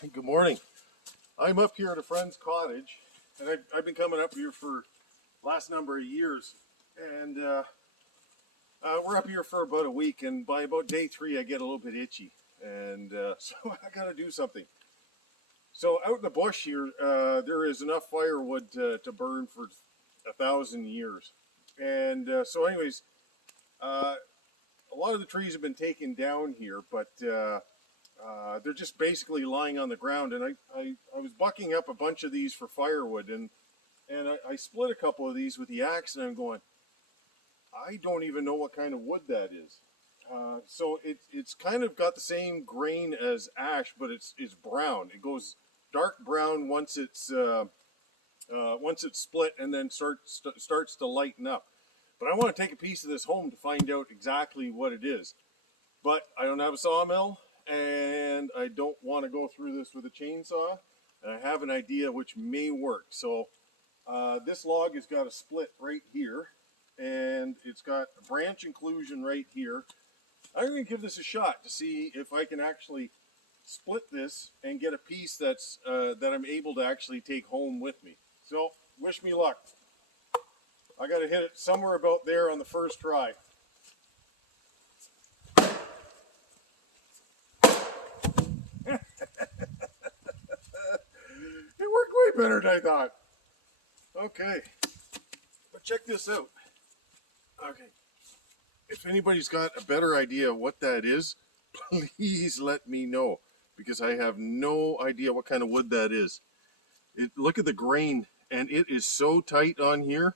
Good morning. I'm up here at a friend's cottage, and I've been coming up here for last number of years, and we're up here for about a week, and by about day 3 I get a little bit itchy, and so I gotta do something. So out in the bush here, there is enough firewood to burn for 1,000 years, and so anyways, a lot of the trees have been taken down here, but they're just basically lying on the ground, and I was bucking up a bunch of these for firewood, and I split a couple of these with the axe, and I'm going, I don't even know what kind of wood that is. So it's kind of got the same grain as ash, but it's brown. It goes dark brown once it's split, and then starts to lighten up. But I want to take a piece of this home to find out exactly what it is. But I don't have a sawmill, and I don't want to go through this with a chainsaw, and I have an idea which may work. So this log has got a split right here, and it's got a branch inclusion right here. I'm going to give this a shot to see if I can actually split this and get a piece that's that I'm able to actually take home with me. So wish me luck. I got to hit it somewhere about there on the first try. It worked way better than I thought. Okay, but check this out. Okay, if anybody's got a better idea of what that is, please let me know, because I have no idea what kind of wood that is. Look at the grain, and it is so tight on here.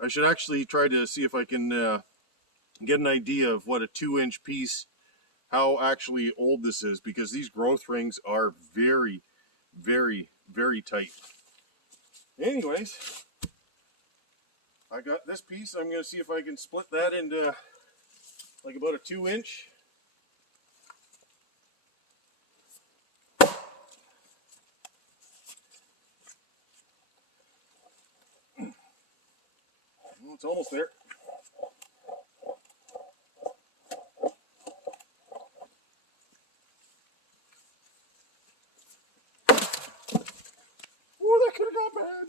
I should actually try to see if I can get an idea of what a 2-inch piece, how actually old this is, because these growth rings are very, very, very tight. Anyways, I got this piece. I'm going to see if I can split that into like about a 2-inch. Well, it's almost there. Oh, that could have got bad.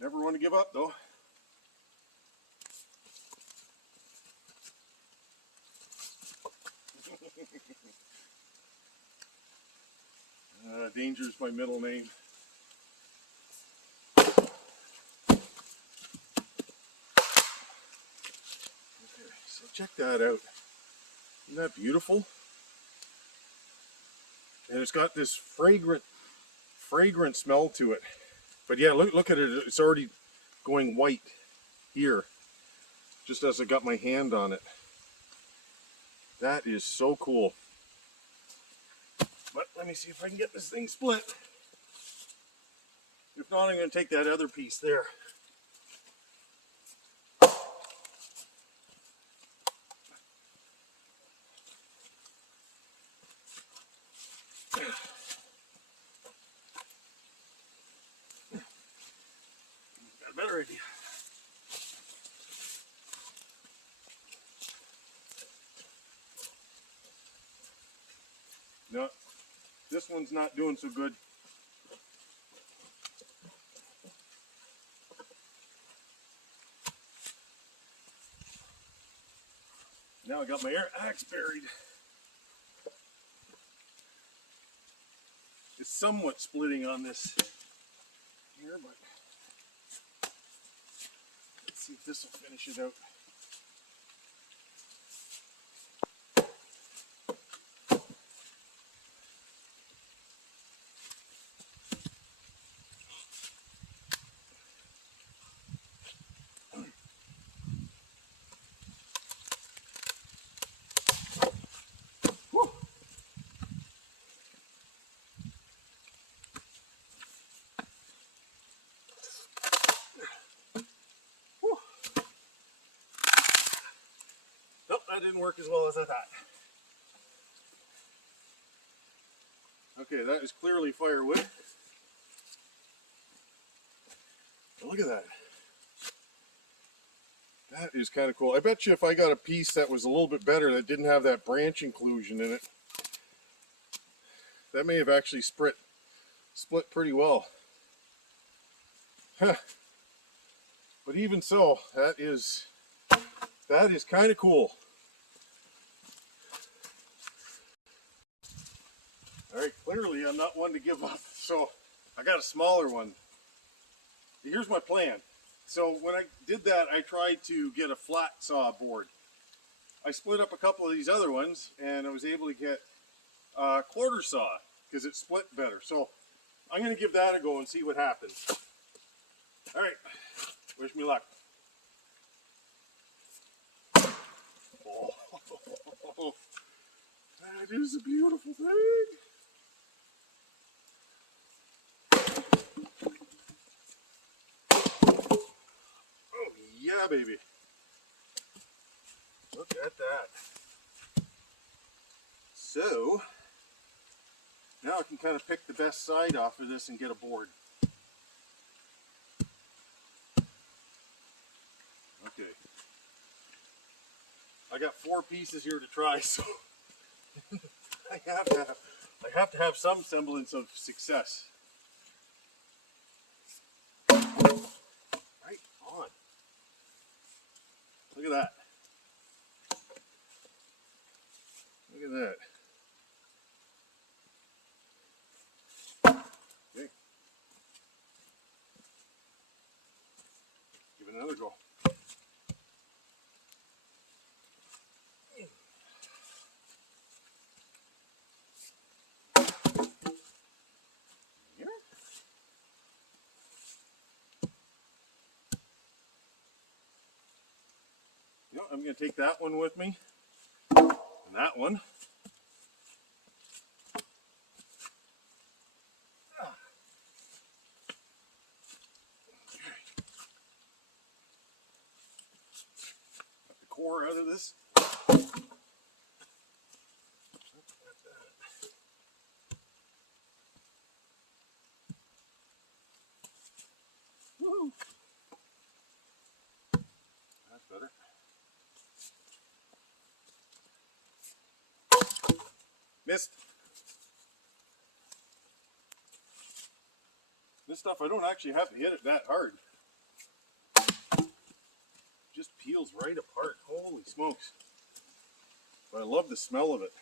Never want to give up, though. Danger is my middle name. Okay, so check that out. Isn't that beautiful? And it's got this fragrant smell to it. But yeah, look at it. It's already going white here, just as I got my hand on it. That is so cool. But let me see if I can get this thing split. If not, I'm going to take that other piece there. Got a better idea. No, this one's not doing so good. Now I got my axe buried. It's somewhat splitting on this here, but let's see if this will finish it out. Nope, that didn't work as well as I thought. Okay, that is clearly firewood. But look at that. That is kind of cool. I bet you if I got a piece that was a little bit better, that didn't have that branch inclusion in it, that may have actually split pretty well. Huh. But even so, that is kind of cool. All right, clearly I'm not one to give up, so I got a smaller one. Here's my plan. So when I did that, I tried to get a flat saw board. I split up a couple of these other ones, and I was able to get a quarter saw because it split better. So I'm going to give that a go and see what happens. All right, wish me luck. Oh, that is a beautiful thing. Oh yeah, baby. Look at that. So now I can kind of pick the best side off of this and get a board. Okay. I got 4 pieces here to try, so I have to have some semblance of success. Right on. Look at that. Look at that. Okay. Give it another go. I'm going to take that one with me, and that one. Got the core out of this. Woo! That's better. Missed. This stuff, I don't actually have to hit it that hard. Just peels right apart. Holy smokes. But I love the smell of it.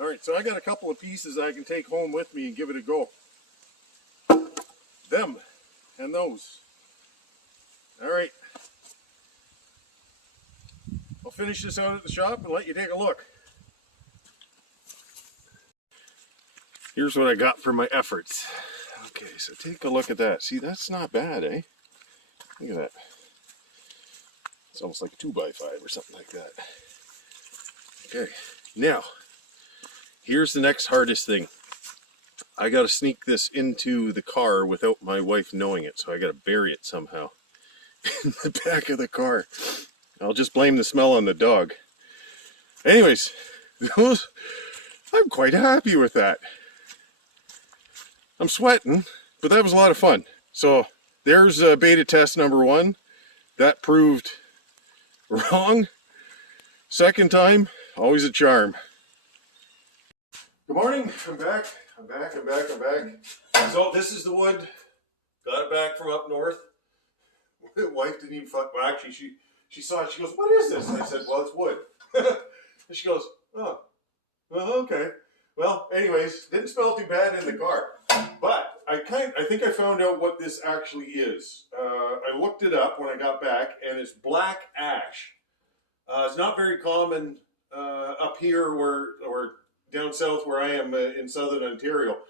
Alright, so I got a couple of pieces I can take home with me and give it a go. Them and those. Alright. I'll finish this out at the shop and let you take a look. Here's what I got for my efforts. Okay, so take a look at that. See, that's not bad, eh? Look at that. It's almost like a 2x5 or something like that. Okay, now, here's the next hardest thing. I got to sneak this into the car without my wife knowing it, so I got to bury it somehow in the back of the car. I'll just blame the smell on the dog. Anyways, I'm quite happy with that. I'm sweating, but that was a lot of fun. So there's beta test number 1. That proved wrong. Second time, always a charm. Good morning. I'm back. So this is the wood. Got it back from up north. My wife didn't even fuck. Well, actually, she saw it. She goes, "What is this?" And I said, "Well, it's wood." And she goes, "Oh, well, okay." Well, anyways, didn't smell too bad in the car. But I think I found out what this actually is. I looked it up when I got back, and it's black ash. It's not very common up here or down south where I am in southern Ontario.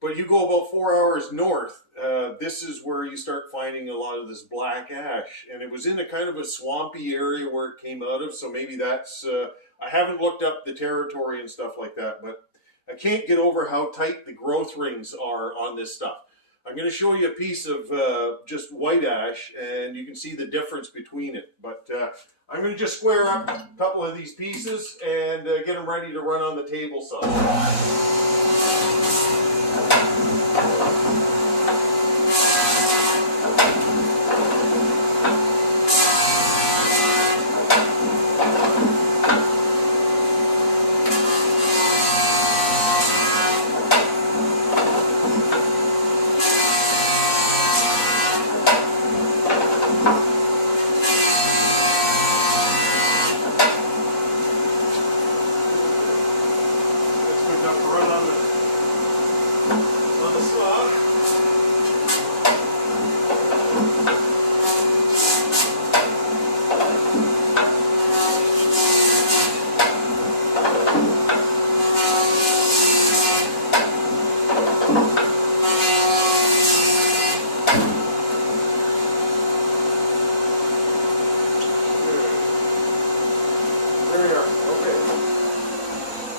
But you go about 4 hours north, this is where you start finding a lot of this black ash. And it was in a kind of a swampy area where it came out of, so maybe that's... I haven't looked up the territory and stuff like that, but I can't get over how tight the growth rings are on this stuff. I'm going to show you a piece of just white ash, and you can see the difference between it. But I'm going to just square up a couple of these pieces and get them ready to run on the table saw.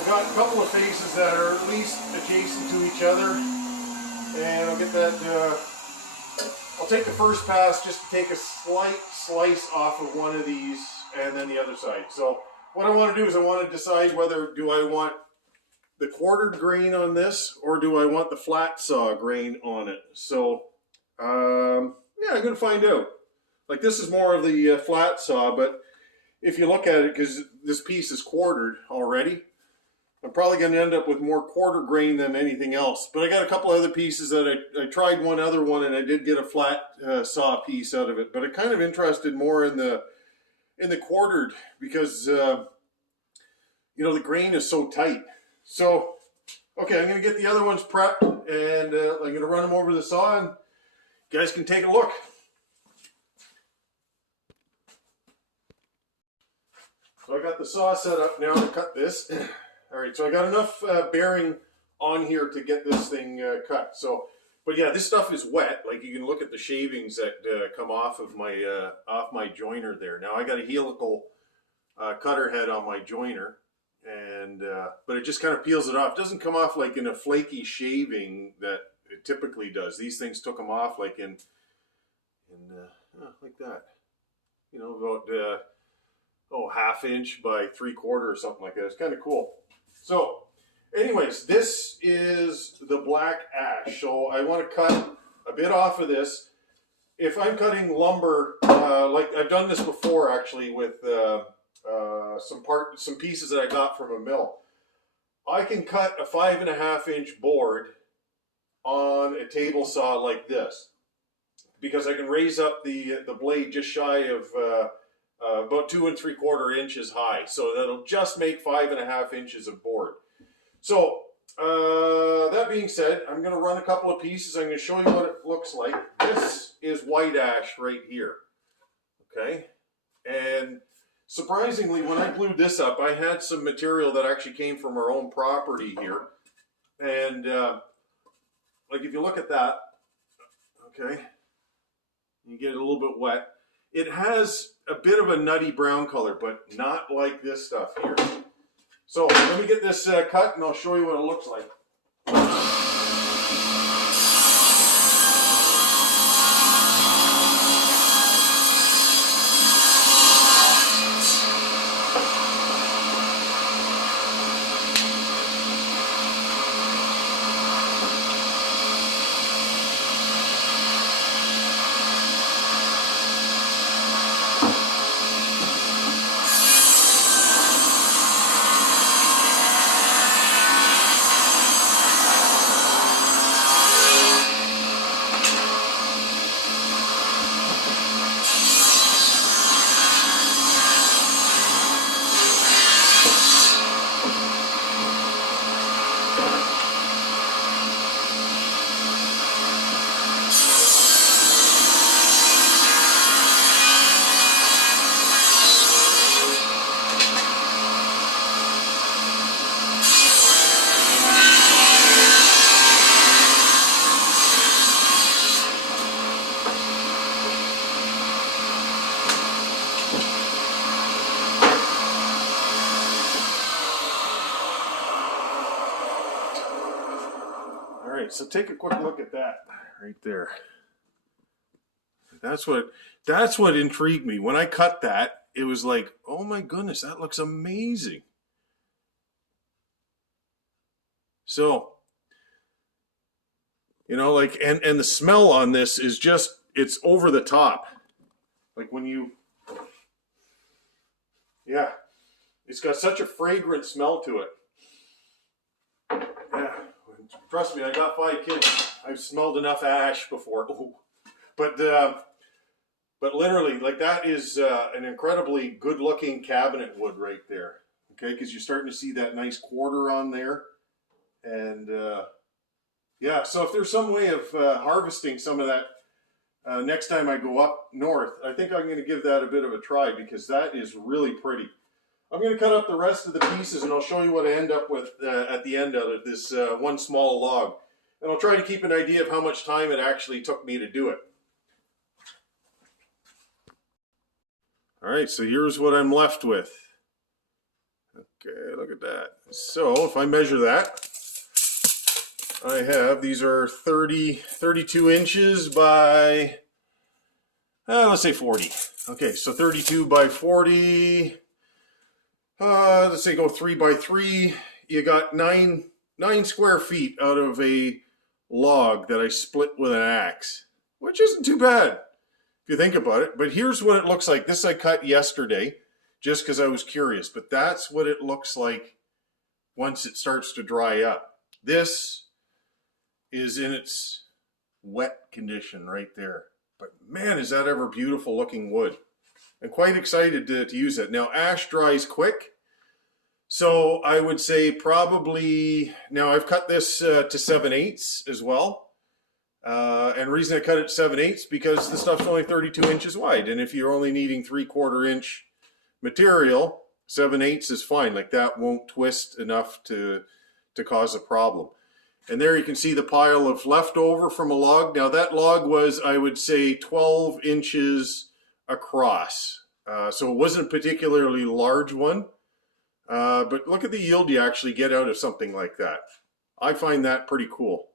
got a couple of faces that are at least adjacent to each other, and I'll get that, I'll take the first pass just to take a slight slice off of one of these and then the other side. So what I want to do is I want to decide whether do I want the quartered grain on this or do I want the flat saw grain on it. So yeah, I'm going to find out. Like, this is more of the flat saw, but if you look at it, because this piece is quartered already, I'm probably going to end up with more quarter grain than anything else. But I got a couple other pieces that I tried one other one, and I did get a flat saw piece out of it. But I'm kind of interested more in the quartered because you know, the grain is so tight. So okay, I'm going to get the other ones prepped, and I'm going to run them over the saw, and you guys can take a look. So I got the saw set up now to cut this. All right, so I got enough bearing on here to get this thing cut. So, but yeah, this stuff is wet. Like, you can look at the shavings that come off of my joiner there. Now I got a helical cutter head on my joiner, and but it just kind of peels it off. It doesn't come off like in a flaky shaving that it typically does. These things took them off like in like that. You know, about ½ inch by 3/4 or something like that. It's kind of cool. So anyways, this is the black ash. So I want to cut a bit off of this. If I'm cutting lumber, like I've done this before actually with some pieces that I got from a mill, I can cut a 5½ inch board on a table saw like this, because I can raise up the blade just shy of about 2 3/4 inches high, so that'll just make 5½ inches of board. So that being said, I'm going to run a couple of pieces. I'm going to show you what it looks like. This is white ash right here, okay? And surprisingly, when I glued this up, I had some material that actually came from our own property here, and like, if you look at that, okay, you get it a little bit wet. It has a bit of a nutty brown color, but not like this stuff here. So let me get this cut, and I'll show you what it looks like. So take a quick look at that right there. That's what intrigued me. When I cut that, it was like, oh my goodness, that looks amazing. So, you know, like, and the smell on this is just, it's over the top. Like, when you, yeah, it's got such a fragrant smell to it. Yeah. Trust me, I got 5 kids. I've smelled enough ash before. Ooh. But literally, like, that is an incredibly good-looking cabinet wood right there. Okay, because you're starting to see that nice quarter on there, and yeah. So if there's some way of harvesting some of that next time I go up north, I think I'm going to give that a bit of a try, because that is really pretty. I'm going to cut up the rest of the pieces, and I'll show you what I end up with at the end of it, this one small log. And I'll try to keep an idea of how much time it actually took me to do it. All right, so here's what I'm left with. Okay, look at that. So if I measure that, I have, these are 32 inches by, let's say 40. Okay, so 32 by 40, let's say go 3 by 3. You got nine square feet out of a log that I split with an axe, which isn't too bad if you think about it. But here's what it looks like. This I cut yesterday just because I was curious, but that's what it looks like once it starts to dry up. This is in its wet condition right there. But man, is that ever beautiful looking wood. I'm quite excited to use it. Now, ash dries quick, so I would say probably, now I've cut this to 7/8 as well. And the reason I cut it 7/8 because the stuff's only 32 inches wide. And if you're only needing 3/4 inch material, 7/8 is fine. Like that won't twist enough to cause a problem. And there you can see the pile of leftover from a log. Now that log was, I would say, 12 inches across. So it wasn't a particularly large one. But look at the yield you actually get out of something like that. I find that pretty cool.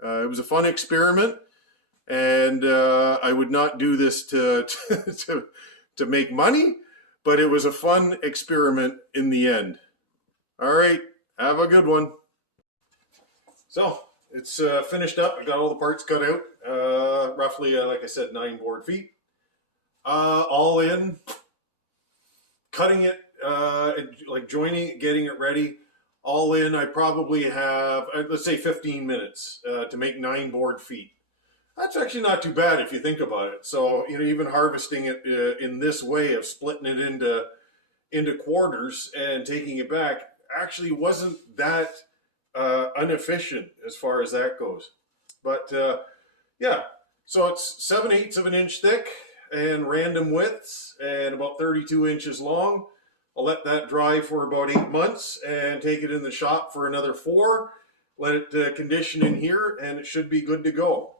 It was a fun experiment, and I would not do this to make money, but it was a fun experiment in the end. All right, have a good one. So it's finished up. I got all the parts cut out, roughly, like I said, 9 board feet. All in, cutting it, like joining it, getting it ready. All in, I probably have, let's say 15 minutes to make 9 board feet. That's actually not too bad if you think about it. So, you know, even harvesting it in this way of splitting it into quarters and taking it back actually wasn't that inefficient as far as that goes. But yeah, so it's 7/8 of an inch thick and random widths and about 32 inches long. I'll let that dry for about 8 months and take it in the shop for another 4. Let it condition in here and it should be good to go.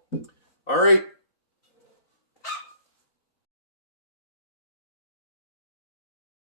All right,